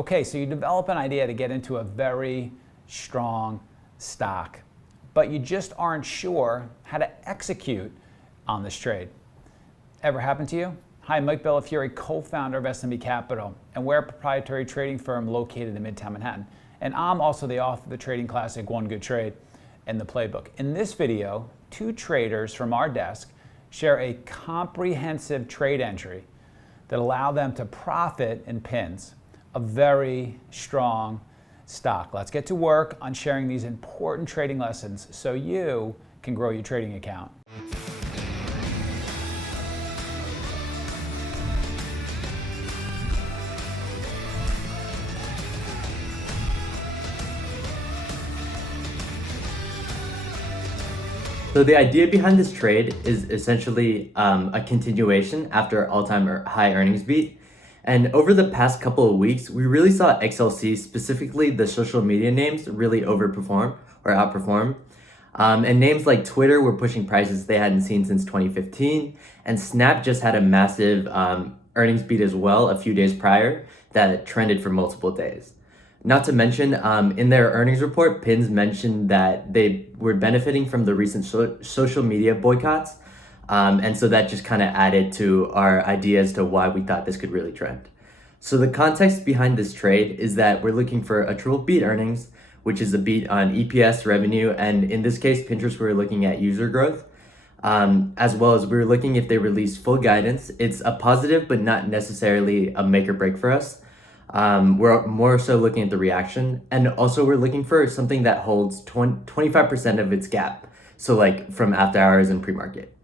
Okay, so you develop an idea to get into a very strong stock, but you just aren't sure how to execute on this trade. Ever happened to you? Hi, I'm Mike Bellafiore, co-founder of S&B Capital, and we're a proprietary trading firm located in Midtown Manhattan. And I'm also the author of the trading classic, One Good Trade, and the playbook. In this video, two traders from our desk share a comprehensive trade entry that allow them to profit in pins, a very strong stock. Let's get to work on sharing these important trading lessons so you can grow your trading account. So the idea behind this trade is essentially a continuation after all-time high earnings beat. And over the past couple of weeks, we really saw XLC, specifically the social media names, really overperform or outperform. And names like Twitter were pushing prices they hadn't seen since 2015. And Snap just had a massive earnings beat as well a few days prior that trended for multiple days. Not to mention, in their earnings report, Pins mentioned that they were benefiting from the recent social media boycotts. And so that just kind of added to our idea as to why we thought this could really trend. So the context behind this trade is that we're looking for a triple beat earnings, which is a beat on EPS, revenue, and in this case, Pinterest, we're looking at user growth, as well as we're looking if they release full guidance. It's a positive, but not necessarily a make or break for us. We're more so looking at the reaction, and also we're looking for something that holds 25% of its gap. So like from after hours and pre-market.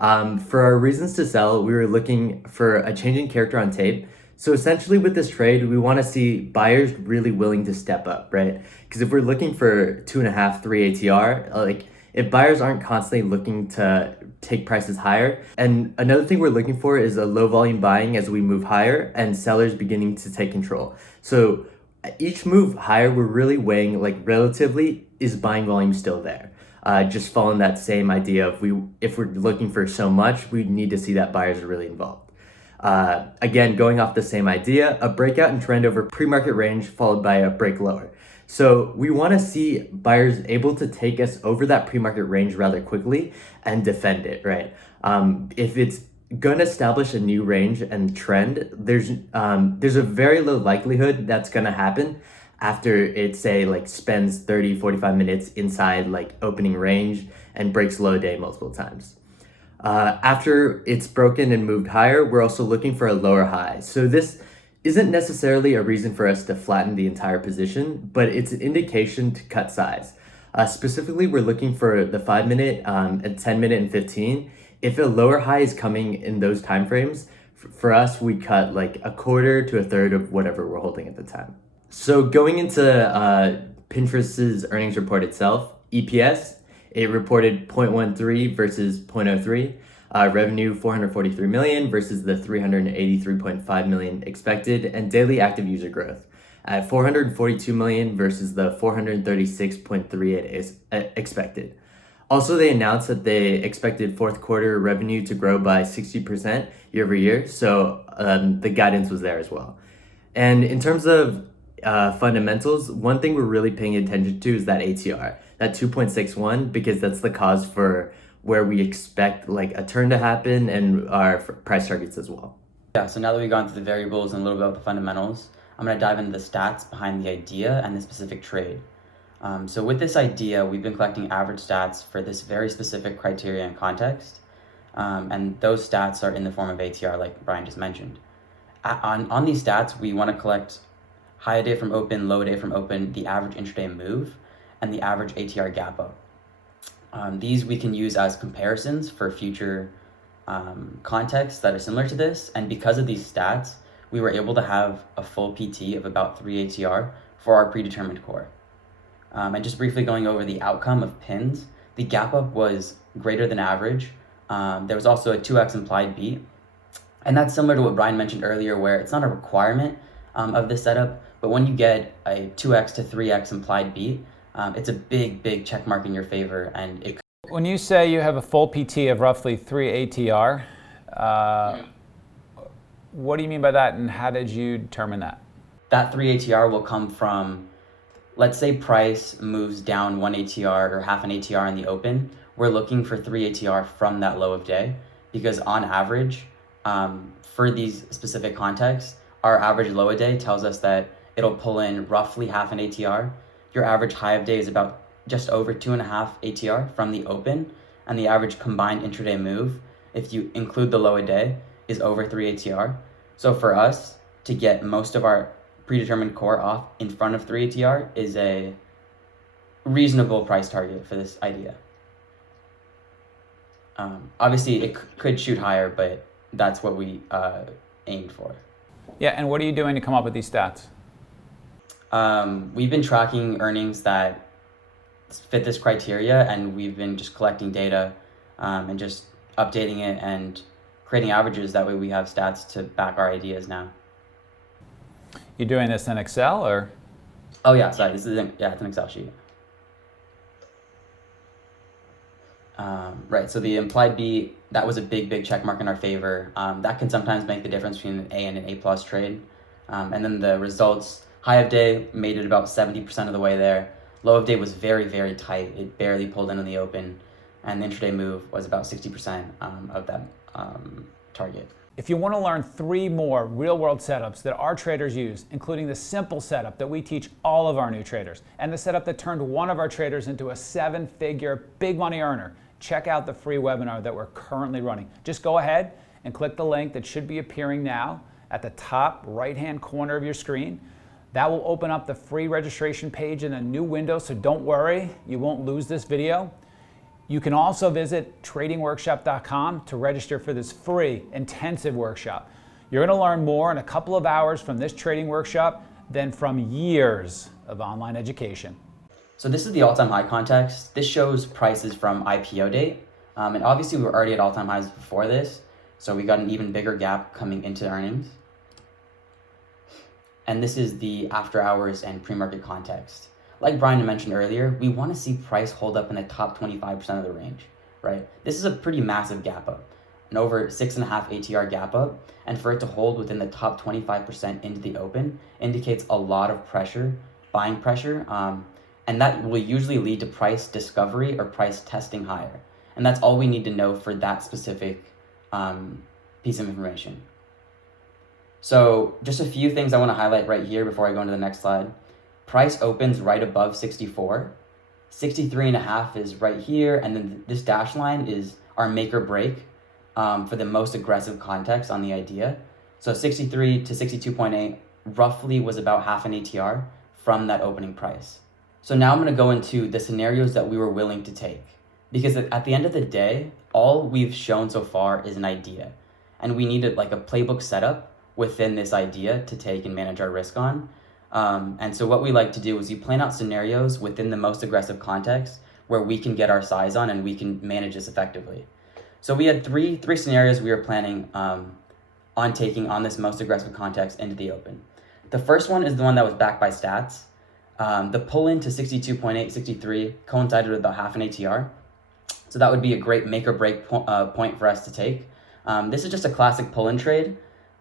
For our reasons to sell, we were looking for a change in character on tape. So essentially with this trade, we want to see buyers really willing to step up, right? Because if we're looking for 2.5, 3 ATR, like if buyers aren't constantly looking to take prices higher. And another thing we're looking for is a low volume buying as we move higher and sellers beginning to take control. So each move higher, we're really weighing like relatively, is buying volume still there? Just following that same idea of if we're looking for so much, we need to see that buyers are really involved. Again, going off the same idea, a breakout in trend over pre-market range followed by a break lower. So we want to see buyers able to take us over that pre-market range rather quickly and defend it, right? If it's going to establish a new range and trend, there's a very low likelihood that's going to happen after it, say, like spends 30, 45 minutes inside like opening range and breaks low day multiple times. After it's broken and moved higher, we're also looking for a lower high. So this isn't necessarily a reason for us to flatten the entire position, but it's an indication to cut size. Specifically, we're looking for the 5-minute, and 10-minute, and 15. If a lower high is coming in those timeframes, for us, we cut like a quarter to a third of whatever we're holding at the time. So going into Pinterest's earnings report itself, EPS, it reported 0.13 versus 0.03. Revenue 443 million versus the 383.5 million expected, and daily active user growth at 442 million versus the 436.38 is expected. Also, they announced that they expected fourth quarter revenue to grow by 60% year over year, so the guidance was there as well. And in terms of fundamentals, one thing we're really paying attention to is that ATR, that 2.61, because that's the cause for where we expect like a turn to happen and our price targets as well. Yeah, so now that we've gone through the variables and a little bit about the fundamentals, I'm going to dive into the stats behind the idea and the specific trade. So with this idea, we've been collecting average stats for this very specific criteria and context. And those stats are in the form of ATR, like Brian just mentioned. On these stats, we want to collect high day from open, low day from open, the average intraday move, and the average ATR gap up. These we can use as comparisons for future contexts that are similar to this. And because of these stats, we were able to have a full PT of about 3 ATR for our predetermined core. And just briefly going over the outcome of pins, the gap up was greater than average. There was also a 2x implied beat. And that's similar to what Brian mentioned earlier, where it's not a requirement of this setup, but when you get a 2x to 3x implied beat, it's a big check mark in your favor. And it. When you say you have a full PT of roughly 3 ATR, what do you mean by that, and how did you determine that? That 3 ATR will come from, let's say price moves down 1 ATR or half an ATR in the open. We're looking for 3 ATR from that low of day, because on average, for these specific contexts, our average low of day tells us that it'll pull in roughly half an ATR. Your average high of day is about just over 2.5 ATR from the open, and the average combined intraday move, if you include the low of day, is over 3 ATR. So for us to get most of our predetermined core off in front of 3 ATR is a reasonable price target for this idea. Obviously, it could shoot higher, but that's what we aimed for. Yeah, and what are you doing to come up with these stats? We've been tracking earnings that fit this criteria, and we've been just collecting data and just updating it and creating averages. That way we have stats to back our ideas now. You doing this in Excel or? Oh yeah, sorry, it's an Excel sheet. Right, so the implied beat, that was a big check mark in our favor. That can sometimes make the difference between an A and an A plus trade. And then the results, high of day made it about 70% of the way there. Low of day was very tight. It barely pulled in on the open. And the intraday move was about 60% of that target. If you want to learn 3 more real-world setups that our traders use, including the simple setup that we teach all of our new traders, and the setup that turned one of our traders into a 7-figure big money earner, check out the free webinar that we're currently running. Just go ahead and click the link that should be appearing now at the top right-hand corner of your screen. That will open up the free registration page in a new window, so don't worry, you won't lose this video. You can also visit tradingworkshop.com to register for this free intensive workshop. You're going to learn more in a couple of hours from this trading workshop than from years of online education. So this is the all-time high context. This shows prices from IPO date. And obviously we were already at all-time highs before this, so we got an even bigger gap coming into earnings. And this is the after hours and pre-market context. Like Brian mentioned earlier, we want to see price hold up in the top 25% of the range, right? This is a pretty massive gap up, an over 6.5 ATR gap up, and for it to hold within the top 25% into the open indicates a lot of pressure, buying pressure, and that will usually lead to price discovery or price testing higher. And that's all we need to know for that specific piece of information. So just a few things I want to highlight right here before I go into the next slide. Price opens right above 64. 63.5 is right here, and then this dash line is our make or break for the most aggressive context on the idea. So 63 to 62.8 roughly was about half an ATR from that opening price. So now I'm going to go into the scenarios that we were willing to take, because at the end of the day, all we've shown so far is an idea, and we needed like a playbook setup within this idea to take and manage our risk on. And so what we like to do is you plan out scenarios within the most aggressive context where we can get our size on and we can manage this effectively. So we had three scenarios we were planning on taking on this most aggressive context into the open. The first one is the one that was backed by stats. The pull-in to 62.8, 63 coincided with about half an ATR. So that would be a great make or break point for us to take. This is just a classic pull-in trade.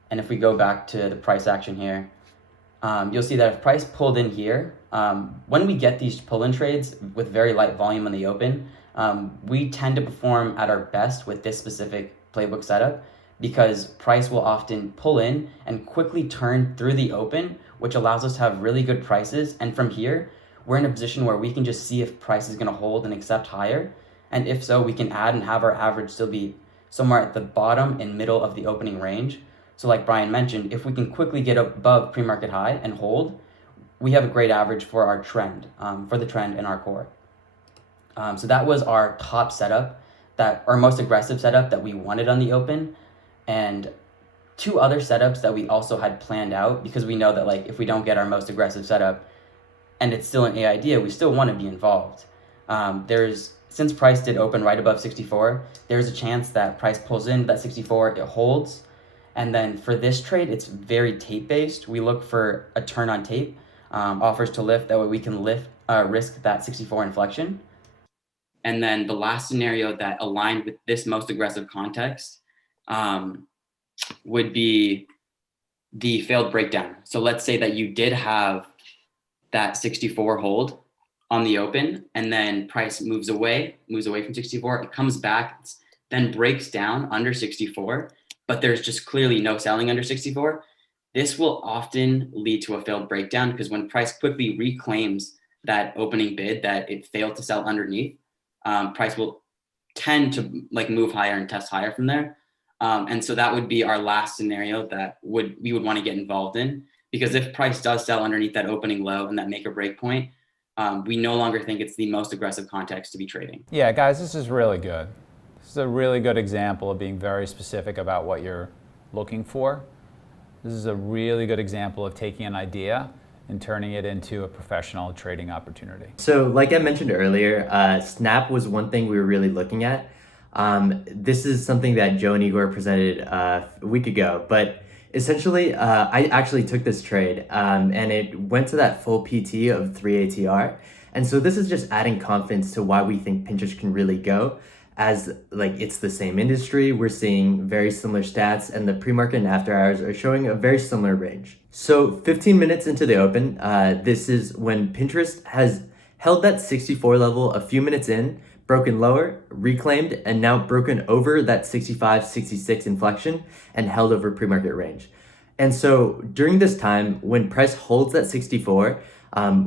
And if we go back to the price action here, you'll see that if price pulled in here, when we get these pull-in trades with very light volume on the open, we tend to perform at our best with this specific playbook setup because price will often pull in and quickly turn through the open, which allows us to have really good prices. And from here, we're in a position where we can just see if price is going to hold and accept higher. And if so, we can add and have our average still be somewhere at the bottom and middle of the opening range. So like Brian mentioned, if we can quickly get above pre-market high and hold, we have a great average for our trend, for the trend in our core. So that was our top setup, our most aggressive setup that we wanted on the open. And 2 other setups that we also had planned out, because we know that like if we don't get our most aggressive setup and it's still an A idea, we still want to be involved. Since price did open right above 64, there's a chance that price pulls in that 64, it holds. And then for this trade, it's very tape based. We look for a turn on tape, offers to lift, that way we can risk that 64 inflection. And then the last scenario that aligned with this most aggressive context would be the failed breakdown. So let's say that you did have that 64 hold on the open, and then price moves away from 64. It comes back, then breaks down under 64, but there's just clearly no selling under 64. This will often lead to a failed breakdown because when price quickly reclaims that opening bid that it failed to sell underneath, price will tend to like move higher and test higher from there. And so that would be our last scenario that we would want to get involved in, because if price does sell underneath that opening low and that make or break point, we no longer think it's the most aggressive context to be trading. Yeah, guys, this is really good. This is a really good example of being very specific about what you're looking for. This is a really good example of taking an idea and turning it into a professional trading opportunity. So like I mentioned earlier, Snap was one thing we were really looking at. This is something that Joe and Igor presented a week ago, but essentially I actually took this trade and it went to that full PT of 3 ATR. And so this is just adding confidence to why we think Pinterest can really go, as like it's the same industry, we're seeing very similar stats, and the pre-market and after hours are showing a very similar range. So 15 minutes into the open, this is when Pinterest has held that 64 level a few minutes in, broken lower, reclaimed, and now broken over that 65, 66 inflection and held over pre-market range. And so during this time, when price holds that 64,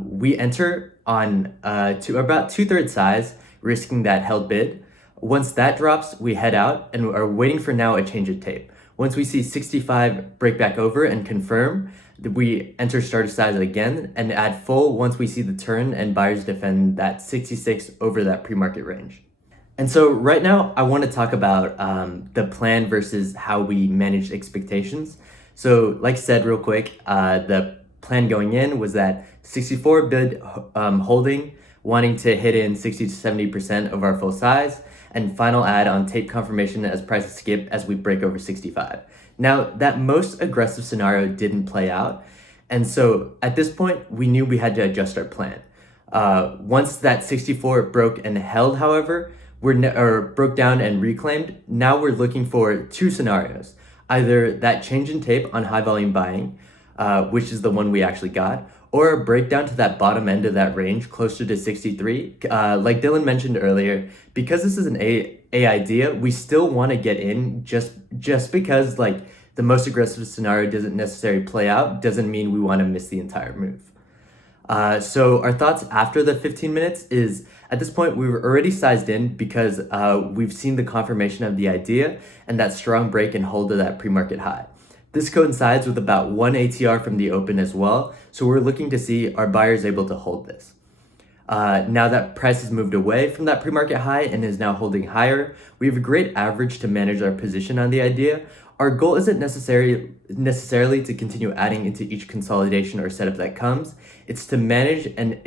we enter on to about 2/3 size, risking that held bid. Once that drops, we head out and are waiting for now a change of tape. Once we see 65 break back over and confirm, we enter starter size again and add full once we see the turn and buyers defend that 66 over that pre-market range. And so right now, I want to talk about the plan versus how we manage expectations. So like I said real quick, the plan going in was that 64 bid holding, wanting to hit in 60 to 70% of our full size, and final add on tape confirmation as prices skip as we break over 65. Now, that most aggressive scenario didn't play out, and so at this point, we knew we had to adjust our plan. Once that 64 broke and held, however, broke down and reclaimed, now we're looking for two scenarios. Either that change in tape on high volume buying, which is the one we actually got, or a breakdown to that bottom end of that range closer to 63. Like Dylan mentioned earlier, because this is an A idea, we still want to get in just because like the most aggressive scenario doesn't necessarily play out, doesn't mean we want to miss the entire move. So our thoughts after the 15 minutes is, at this point, we were already sized in because we've seen the confirmation of the idea and that strong break and hold of that pre-market high. This coincides with about 1 ATR from the open as well, so we're looking to see are buyers able to hold this. Now that price has moved away from that pre-market high and is now holding higher, we have a great average to manage our position on the idea. Our goal isn't necessarily to continue adding into each consolidation or setup that comes. It's to manage and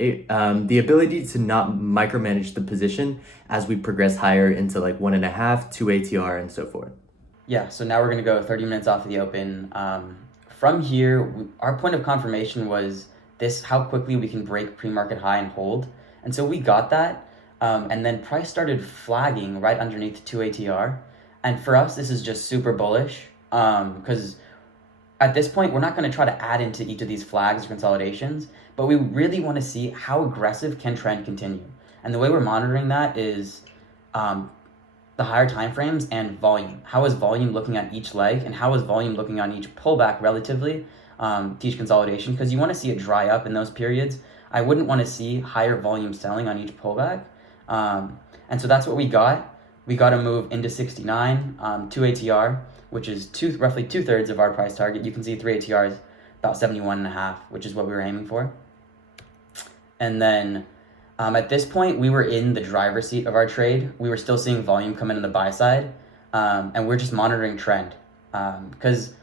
the ability to not micromanage the position as we progress higher into like 1.5, 2 ATR, and so forth. Yeah, so now we're going to go 30 minutes off of the open. From here, our point of confirmation was how quickly we can break pre-market high and hold. And so we got that. And then price started flagging right underneath 2 ATR. And for us, this is just super bullish because at this point, we're not going to try to add into each of these flags or consolidations, but we really want to see how aggressive can trend continue. And the way we're monitoring that is the higher timeframes and volume. How is volume looking at each leg, and how is volume looking on each pullback relatively to each consolidation? Because you want to see it dry up in those periods. I wouldn't want to see higher volume selling on each pullback. And so that's what we got. We got a move into 69, 2 ATR, which is roughly 2/3 of our price target. You can see 3 ATR is about 71.5, which is what we were aiming for. And then at this point, we were in the driver's seat of our trade. We were still seeing volume come in on the buy side, and we're just monitoring trend. Because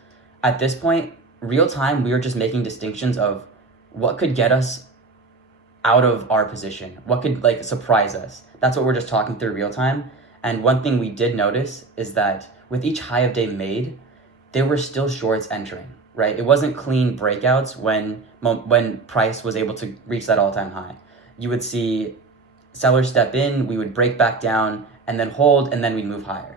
at this point, real time, we were just making distinctions of what could get us out of our position, what could like surprise us. That's what we're just talking through real time. And one thing we did notice is that with each high of day made, there were still shorts entering, right? It wasn't clean breakouts when price was able to reach that all-time high. You would see sellers step in, we would break back down and then hold, and then we'd move higher.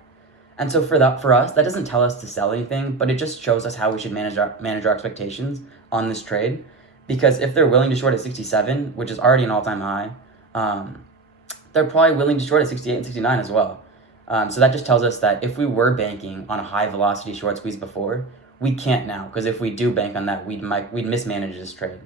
And so for us, that doesn't tell us to sell anything, but it just shows us how we should manage our expectations on this trade. Because if they're willing to short at 67, which is already an all-time high, they're probably willing to short at 68 and 69 as well. So that just tells us that if we were banking on a high velocity short squeeze before, we can't now, because if we do bank on that, we'd mismanage this trade.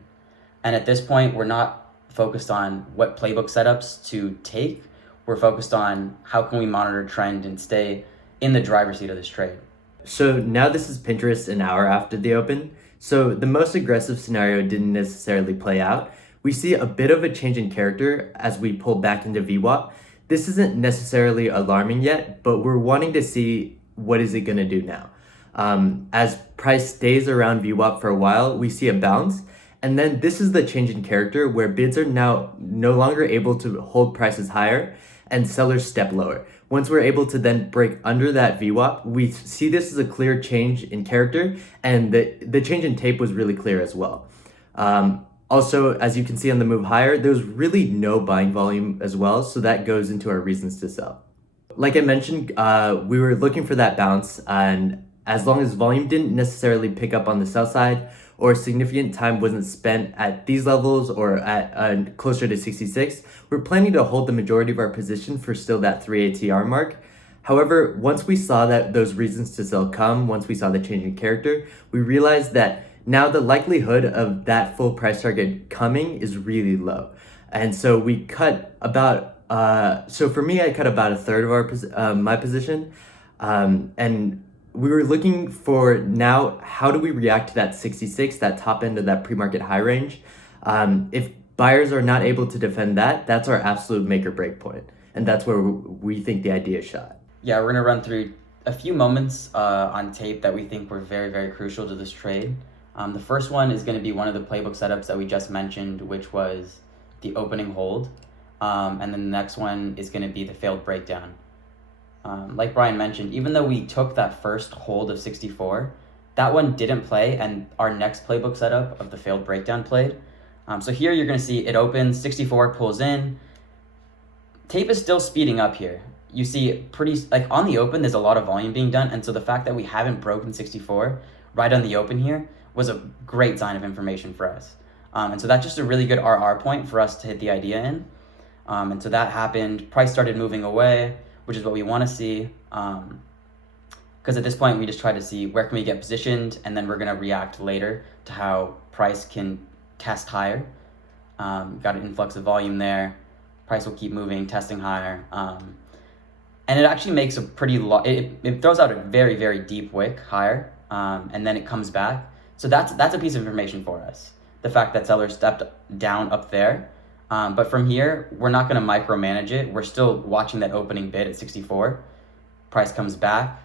And at this point, we're not focused on what playbook setups to take. We're focused on how can we monitor trend and stay in the driver's seat of this trade. So now this is Pinterest an hour after the open. So the most aggressive scenario didn't necessarily play out. We see a bit of a change in character as we pull back into VWAP. This isn't necessarily alarming yet, but we're wanting to see what is it going to do now. As price stays around VWAP for a while, we see a bounce. And then this is the change in character where bids are now no longer able to hold prices higher and sellers step lower. Once we're able to then break under that VWAP, we see this as a clear change in character, and the change in tape was really clear as well. Also, as you can see on the move higher, there's really no buying volume as well, so that goes into our reasons to sell. Like I mentioned, we were looking for that bounce, and as long as volume didn't necessarily pick up on the sell side, or significant time wasn't spent at these levels or at closer to 66, we're planning to hold the majority of our position for still that 3 ATR mark. However, once we saw that those reasons to sell come, once we saw the change in character, we realized that now the likelihood of that full price target coming is really low. And so we cut about, so for me, I cut about a third of my position. And we were looking for now, how do we react to that 66, that top end of that pre-market high range? If buyers are not able to defend that, that's our absolute make or break point. And that's where we think the idea is shot. Yeah, we're gonna run through a few moments on tape that we think were very, very crucial to this trade. The first one is gonna be one of the playbook setups that we just mentioned, which was the opening hold. And then the next one is gonna be the failed breakdown. Like Brian mentioned, even though we took that first hold of 64, that one didn't play, and our next playbook setup of the failed breakdown played. So here you're going to see it opens, 64 pulls in. Tape is still speeding up here. You see like on the open, there's a lot of volume being done, and so the fact that we haven't broken 64 right on the open here was a great sign of information for us. And so that's just a really good RR point for us to hit the idea in. And so that happened. Price started moving away, which is what we want to see, because at this point we just try to see where can we get positioned, and then we're going to react later to how price can test higher. Got an influx of volume there. Price will keep moving, testing higher, and it actually makes a pretty it throws out a very, very deep wick higher, and then it comes back. So that's a piece of information for us. The fact that sellers stepped down up there. But from here, we're not going to micromanage it. We're still watching that opening bid at 64. Price comes back.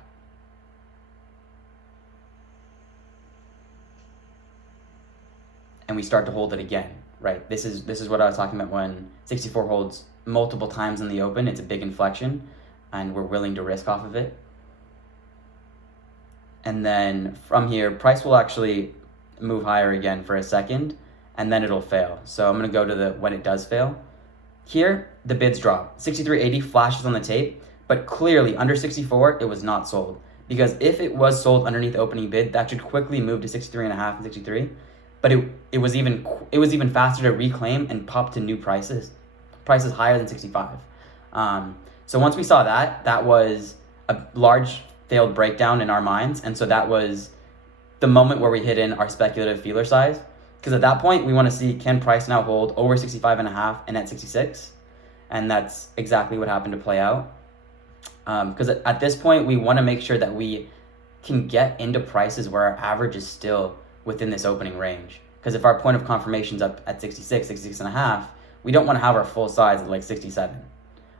And we start to hold it again, right? This is what I was talking about when 64 holds multiple times in the open. It's a big inflection, and we're willing to risk off of it. And then from here, price will actually move higher again for a second, and then it'll fail. So I'm going to go to when it does fail. Here, the bids drop. 63.80 flashes on the tape, but clearly under 64, it was not sold. Because if it was sold underneath the opening bid, that should quickly move to 63.5 and 63. But it was even faster to reclaim and pop to new prices higher than 65. So once we saw that was a large failed breakdown in our minds, and so that was the moment where we hit in our speculative feeler size. Because at that point, we want to see, can price now hold over 65.5 and at 66? And that's exactly what happened to play out. Because at this point, we want to make sure that we can get into prices where our average is still within this opening range. Because if our point of confirmation is up at 66, 66.5, we don't want to have our full size at like 67.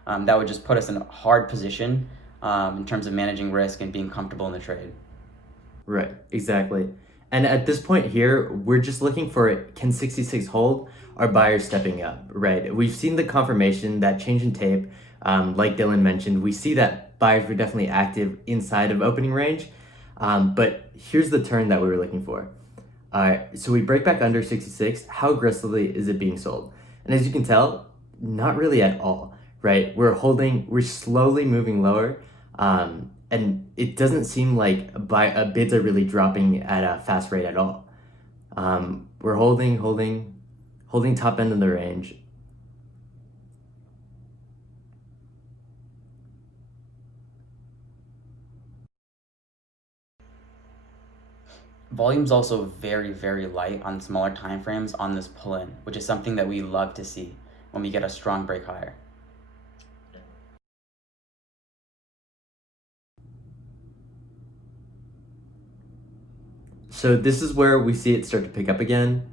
That would just put us in a hard position in terms of managing risk and being comfortable in the trade. Right, exactly. And at this point here, we're just looking for, can 66 hold? Are buyers stepping up, right? We've seen the confirmation, that change in tape, like Dylan mentioned. We see that buyers were definitely active inside of opening range, but here's the turn that we were looking for. All right, so we break back under 66. How aggressively is it being sold? And as you can tell, not really at all, right? We're slowly moving lower, and it doesn't seem like bids are really dropping at a fast rate at all. We're holding top end of the range. Volume's also very, very light on smaller time frames on this pull-in, which is something that we love to see when we get a strong break higher. So this is where we see it start to pick up again.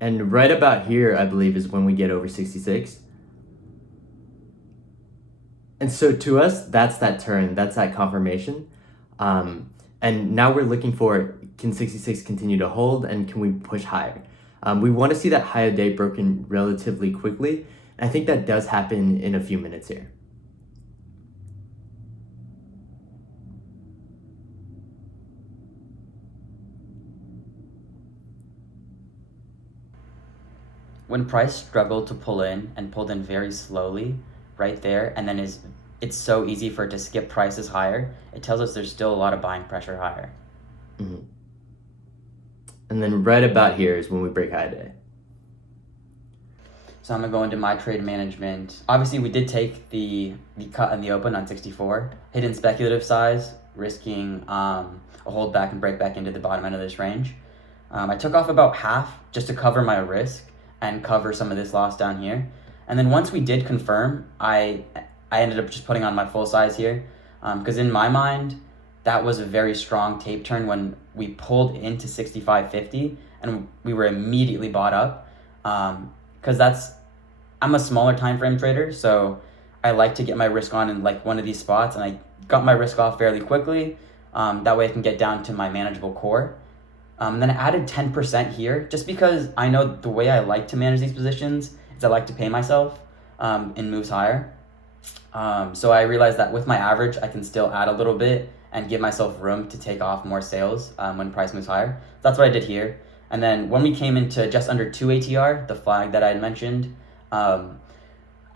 And right about here, I believe, is when we get over 66. And so to us, that's that turn, that's that confirmation. And now we're looking for, can 66 continue to hold, and can we push higher? We want to see that high of day broken relatively quickly. And I think that does happen in a few minutes here. When price struggled to pull in and pulled in very slowly right there, and then it's so easy for it to skip prices higher, it tells us there's still a lot of buying pressure higher. Mm-hmm. And then right about here is when we break high day. So I'm gonna go into my trade management. Obviously, we did take the cut in the open on 64, hidden speculative size, risking a hold back and break back into the bottom end of this range. I took off about half just to cover my risk and cover some of this loss down here. And then once we did confirm, I ended up just putting on my full size here, because in my mind, that was a very strong tape turn when we pulled into 65.50 and we were immediately bought up. Because I'm a smaller time frame trader, so I like to get my risk on in like one of these spots, and I got my risk off fairly quickly. That way I can get down to my manageable core. And then I added 10% here, just because I know the way I like to manage these positions is I like to pay myself in moves higher. So I realized that with my average, I can still add a little bit and give myself room to take off more sales when price moves higher. That's what I did here. And then when we came into just under 2 ATR, the flag that I had mentioned, I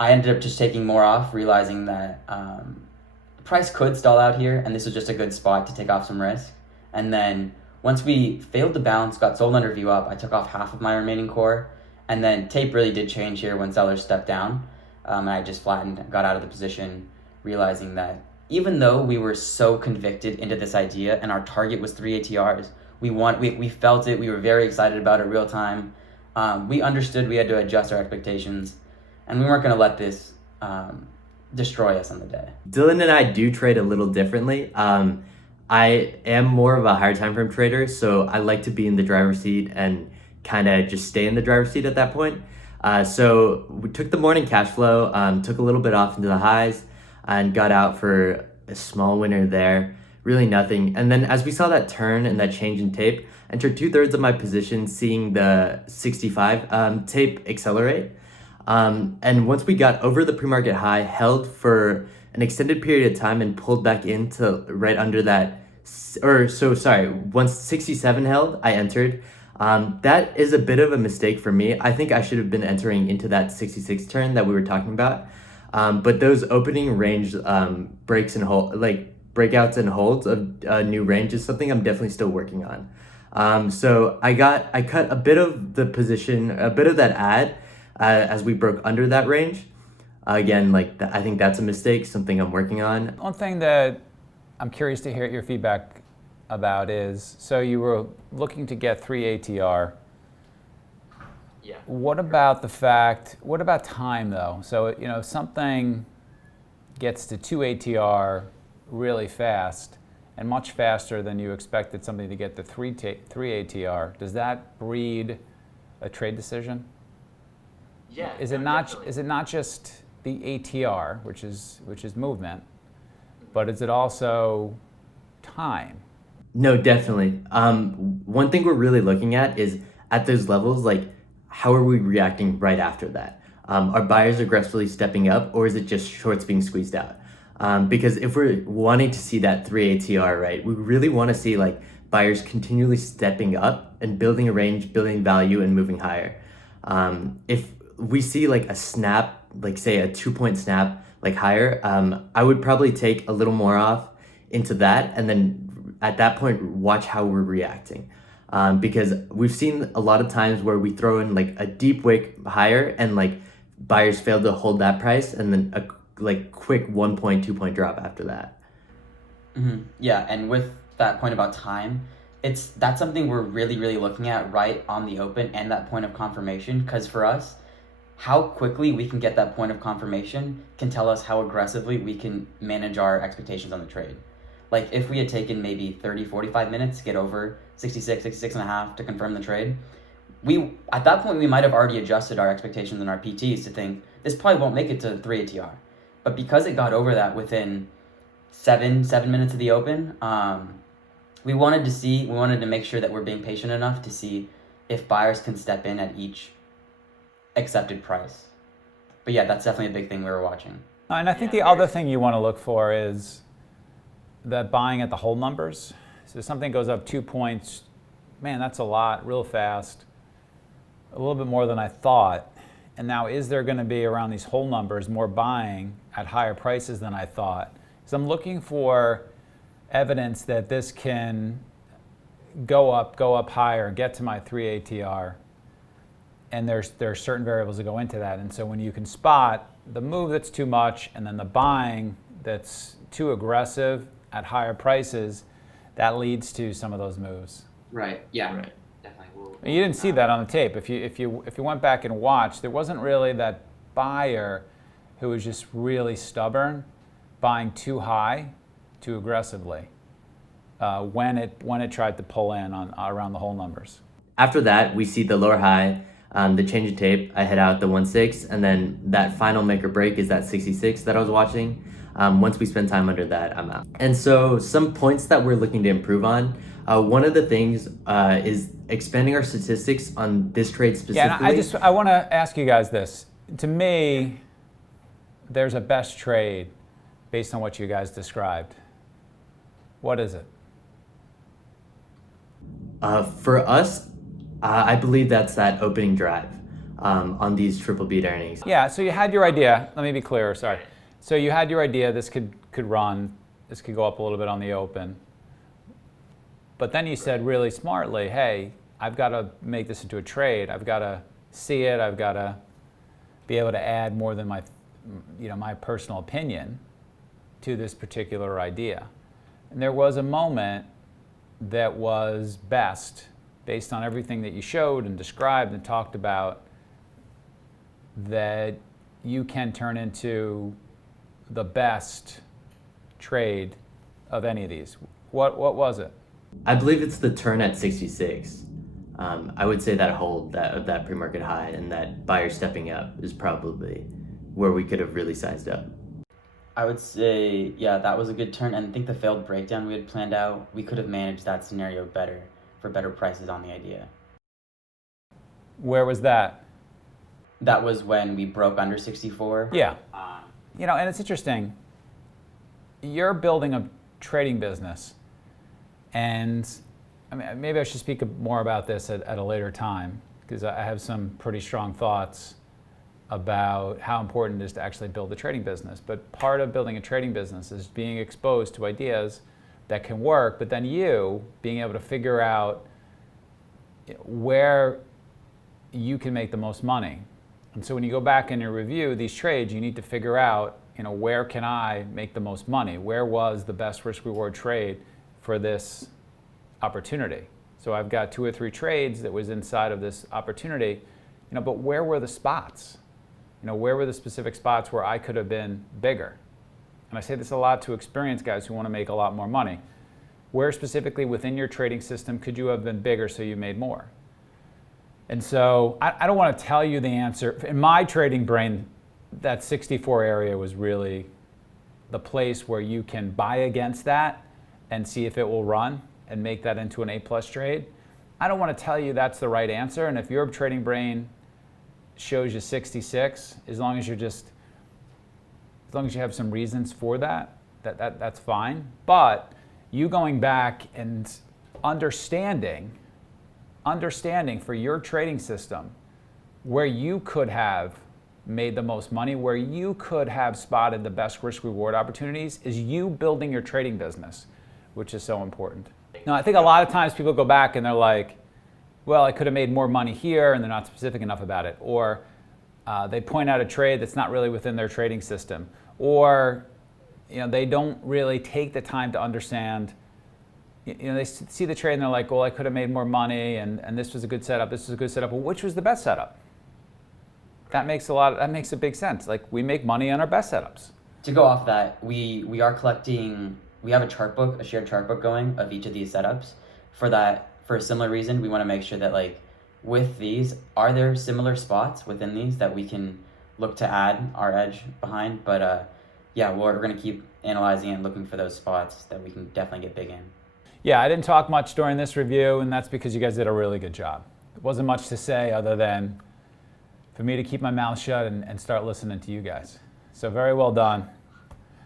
ended up just taking more off, realizing that the price could stall out here, and this was just a good spot to take off some risk. And then once we failed to bounce, got sold under view up, I took off half of my remaining core, and then tape really did change here when sellers stepped down, and I just flattened, got out of the position, realizing that even though we were so convicted into this idea and our target was 3 ATRs, we felt it, we were very excited about it real time. We understood we had to adjust our expectations, and we weren't going to let this destroy us on the day. Dylan and I do trade a little differently. I am more of a higher time frame trader, so I like to be in the driver's seat and kind of just stay in the driver's seat at that point. So we took the morning cash flow, took a little bit off into the highs, and got out for a small winner there. Really nothing. And then as we saw that turn and that change in tape, entered 2/3 of my position, seeing the 65 tape accelerate. And once we got over the pre-market high, held for an extended period of time and pulled back into right under that, once 67 held, I entered. That is a bit of a mistake for me. I think I should have been entering into that 66 turn that we were talking about. But those opening range breaks and breakouts and holds of a new range is something I'm definitely still working on. So I cut a bit of the position, a bit of that ad as we broke under that range. Again, I think that's a mistake, something I'm working on. One thing that I'm curious to hear your feedback about is, so you were looking to get 3 ATR. Yeah. What about time though? So, if something gets to 2 ATR really fast and much faster than you expected something to get to 3 ATR, does that breed a trade decision? Yeah. Is it not just the ATR, which is movement, but is it also time? No, definitely. One thing we're really looking at is at those levels, how are we reacting right after that? Are buyers aggressively stepping up, or is it just shorts being squeezed out? Because if we're wanting to see that 3 ATR, right, we really want to see buyers continually stepping up and building a range, building value, and moving higher. If we see a snap, say a 2-point snap like higher, I would probably take a little more off into that, and then at that point watch how we're reacting. Because we've seen a lot of times where we throw in like a deep wick higher and like buyers fail to hold that price, and then a like quick 1 point, 2 point drop after that. Yeah, and with that point about time, that's something we're really looking at right on the open and that point of confirmation. Because for us, how quickly we can get that point of confirmation can tell us how aggressively we can manage our expectations on the trade. Like if we had taken maybe 30, 45 minutes to get over 66, 66 and a half to confirm the trade, at that point we might have already adjusted our expectations and our PTs to think this probably won't make it to 3 ATR. But because it got over that within seven minutes of the open, we wanted to make sure that we're being patient enough to see if buyers can step in at each accepted price. But yeah, that's definitely a big thing we were watching. And I think the other thing you want to look for is that buying at the hold numbers. So if something goes up 2 points, man, that's a lot, real fast, a little bit more than I thought. And now is there going to be around these hold numbers more buying at higher prices than I thought? Because I'm looking for evidence that this can go up higher, get to my 3 ATR. And there are certain variables that go into that. And so when you can spot the move that's too much and then the buying that's too aggressive at higher prices, that leads to some of those moves. Right. Yeah. Right. Definitely. You didn't see that on the tape. If you went back and watched, there wasn't really that buyer who was just really stubborn, buying too high, too aggressively, when it tried to pull in on around the whole numbers. After that, we see the lower high, the change of tape. I head out the 1.6, and then that final make or break is that 66 that I was watching. Once we spend time under that, I'm out. And so some points that we're looking to improve on. One of the things is expanding our statistics on this trade specifically. Yeah, and I want to ask you guys this. To me, there's a best trade based on what you guys described. What is it? For us, I believe that's that opening drive on these triple beat earnings. Yeah, so you had your idea. Let me be clear, sorry. So you had your idea, this could run, this could go up a little bit on the open. But then you said really smartly, hey, I've got to make this into a trade. I've got to see it. I've got to be able to add more than my personal opinion to this particular idea. And there was a moment that was best based on everything that you showed and described and talked about that you can turn into the best trade of any of these. What was it? I believe it's the turn at 66. I would say that hold of that pre-market high and that buyer stepping up is probably where we could have really sized up. I would say, yeah, that was a good turn. And I think the failed breakdown we had planned out, we could have managed that scenario better for better prices on the idea. Where was that? That was when we broke under 64. Yeah. And it's interesting. You're building a trading business. And I mean, maybe I should speak more about this at a later time, because I have some pretty strong thoughts about how important it is to actually build a trading business. But part of building a trading business is being exposed to ideas that can work, but then you being able to figure out where you can make the most money. And so when you go back and you review these trades, you need to figure out, where can I make the most money? Where was the best risk-reward trade for this opportunity? So I've got 2 or 3 trades that was inside of this opportunity, but where were the spots? Where were the specific spots where I could have been bigger? And I say this a lot to experienced guys who want to make a lot more money. Where specifically within your trading system could you have been bigger so you made more? And so I don't want to tell you the answer. In my trading brain, that 64 area was really the place where you can buy against that and see if it will run and make that into an A+ trade. I don't want to tell you that's the right answer. And if your trading brain shows you 66, as long as you have some reasons for that's fine. But you going back and understanding for your trading system where you could have made the most money, where you could have spotted the best risk reward opportunities, is you building your trading business, which is so important. Now, I think a lot of times people go back and they're like, well, I could have made more money here, and they're not specific enough about it. Or they point out a trade that's not really within their trading system. Or they don't really take the time to understand. They see the trade and they're like, well, I could have made more money, and this was a good setup, this was a good setup. Well, which was the best setup? That makes a big sense. Like, we make money on our best setups. To go off that, we are collecting, we have a chart book, a shared chart book going of each of these setups. For a similar reason, we want to make sure that, like, with these, are there similar spots within these that we can look to add our edge behind? But yeah, we're going to keep analyzing and looking for those spots that we can definitely get big in. Yeah, I didn't talk much during this review, and that's because you guys did a really good job. There wasn't much to say other than for me to keep my mouth shut and start listening to you guys. So very well done.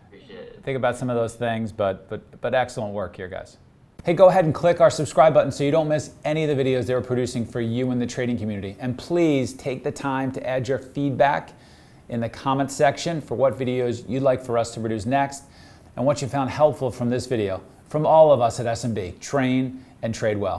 Appreciate it. Think about some of those things, but excellent work here, guys. Hey, go ahead and click our subscribe button so you don't miss any of the videos that we're producing for you in the trading community. And please take the time to add your feedback in the comments section for what videos you'd like for us to produce next, and what you found helpful from this video. From all of us at S&B, train and trade well.